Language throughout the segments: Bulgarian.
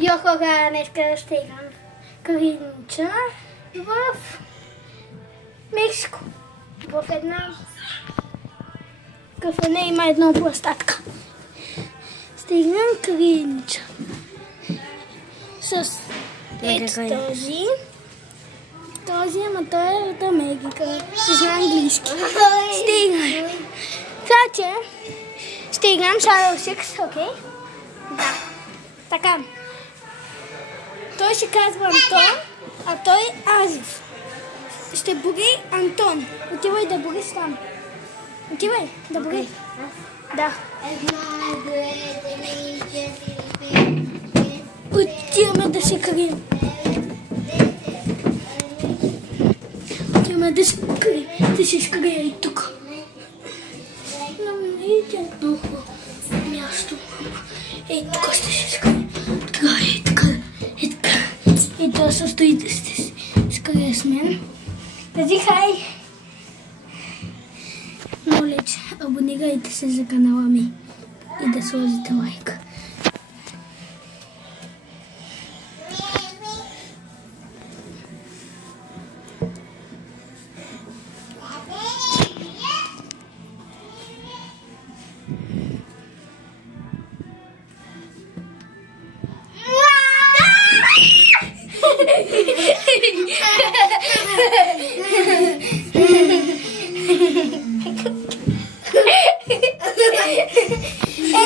Йо, хора, днеска ще играм Кринча в Мексико. В една кафене има една пластатка. Ще играм Кринча с ето този. Този, ама той е от Америка. Не знам английски. Ще играм. Така, ще играм Shadow 6, окей? Да. Така. Той се казва Антон, а той е Азив. Ще бури Антон. Отивай да буриш там. Отивай да бури. Да. Отиваме да се крием. Отиваме да се крием. Да се скрия и тук. Видите много място. Ей, тук ще се скрия. Така, ей, така. И това състои да сте скрия с мен. Тази хай! Моля, че абонирайте се за канала ми и да сложите лайк.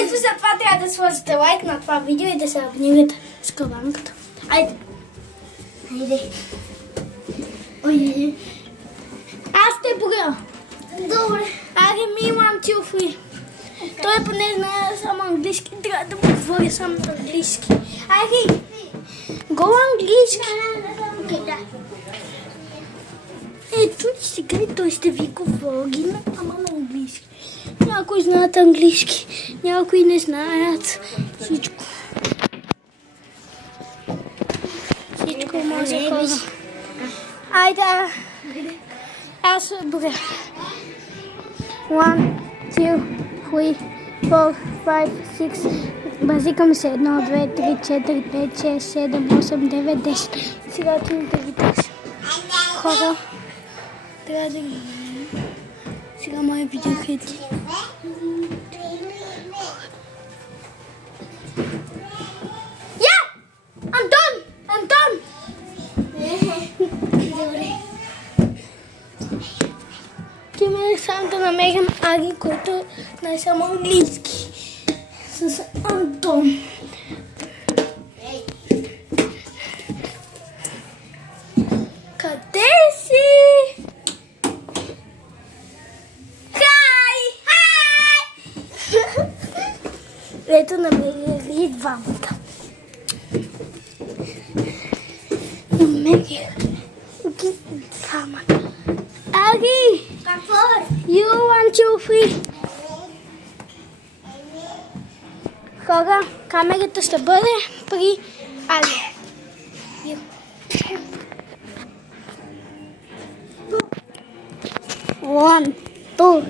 Ето за това трябва да сложите лайк на това видео и да се абонирате с камбанката. Айде! Айде! Ой! Аз те броя! Добре! Айде ми, 1, 2, 3! Той поне знае само английски, трябва да му говоря само английски. Айде! Го английски! Да. Ето сега той ще ви говори, ама на английски. Някои знаят английски, някои не знаят. Всичко. Всичко може хора. Айде! Аз броя. 1, 2, 3, 4, 5, 6. Базикам се 1, 2, 3, 4, 5, 6, 7, 8, 9, 10. Сега отивам да ги търся. Хора, трябва да ги... Сега моя видео хети. Я! Антон! Антон! Добре. Ти ме сам да намерим Аги, който не е само английски. С Антон. Къде си? Хай! Хай! Ето намерих двамата. Намерих ги двамата. Аги! Какво? You want to free? Хора, камерата ще бъде при Аги. 1, 2,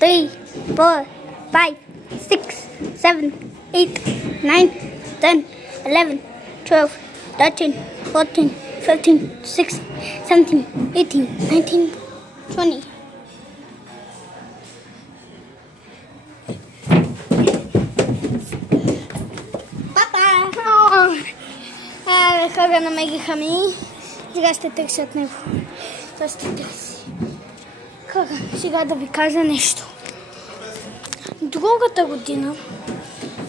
3, 4, 5, 6, 7, 8, 9, 10, 11, 12, 13, 14, 15, 16, 17, 18, 19, 20. Хора намериха ми. Сега ще търсят него. Това ще търси. Хора, сега да ви кажа нещо. Другата година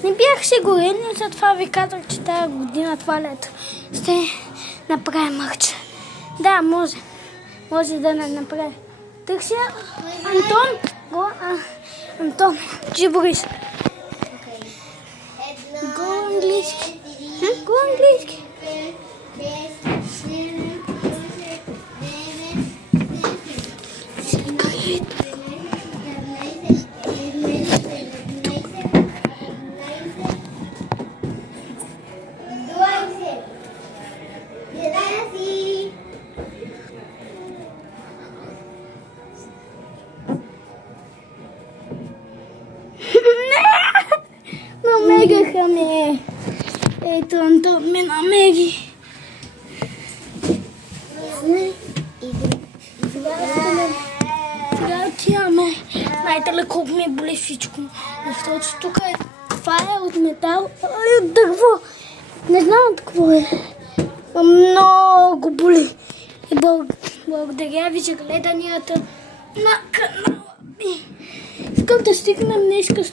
не бях сигурен и затова ви казах, че тази година, това лето, ще направя мърча. Да, може. Може да не направя. Търся Антон. Антон, ти Борис. Го английски. Го английски. Намериха ме. Ето Антон ме намери. Сега отиваме. Знаете ли колко ми боли всичко? Защото тук това е от метал и от дърво. Не знам от какво е. Много боли. И благодаря ви за гледанията на канала ми. Искам да стигнем днеска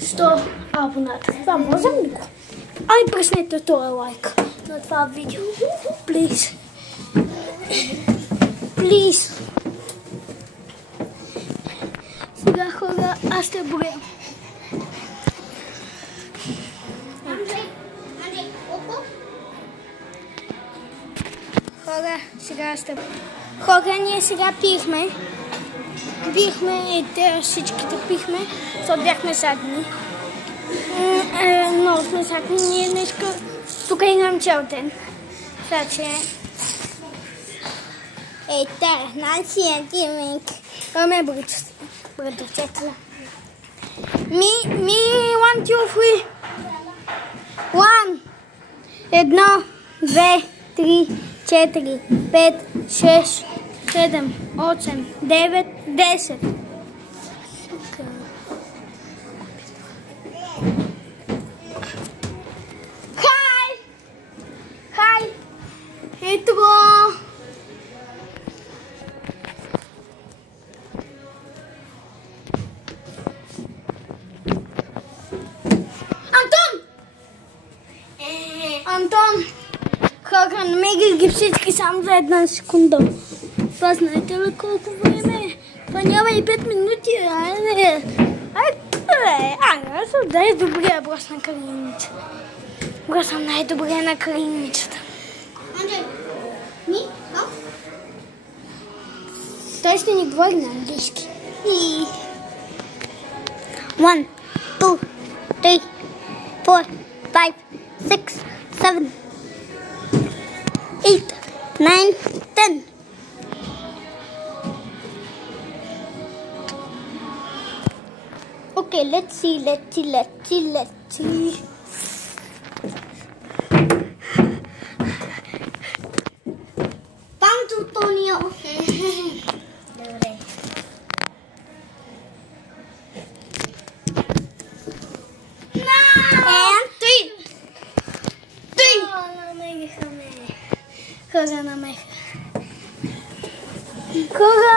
100 абоната. Това можем ли го? Ай, преснете този лайк на това видео. Please. Please. Сега хора, аз ще броя. Хора, сега ще броя. Хора, ние сега пихме. Бихме и те всичките пихме, защото бяхме задни. Много сме задни. Ние днеска тук имам цял ден. Така че... Ейте, нашия гейминг. Аме братовчета. Ми, 1, 2, 3. 1, 1, 2, 3, 4, 5, 6, 7, 8, 9, 10. Хай! Хай! Ето го! Антон! Хора, намерих ги всички само за една секунда. Това знаете ли колко време е? Това няма и 5 минути. Аз съм най-добрия брос на калиница. Брос съм най-добрия на калиницата. Андрей, ми? Той ще ни говори на английски. 1, 2, 3, 4, 5, 6, 7, 8, 9, 10. Okay, let's see. Found Antonio. Добре. And 3. Намериха ме. Хора, намериха. Хора,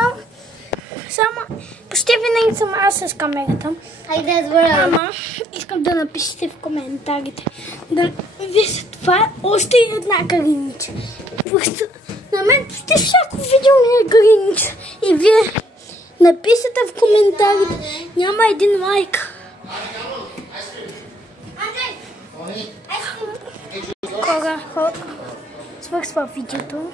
само... Почти винаги съм аз с камерата. Хайде, добре. Ама искам да напишете в коментарите. Да вижте, това е още една калиница. На мен почти всяко видео ми е калиница. И вие напишете в коментарите. Няма един лайк. Хора, свършва видеото.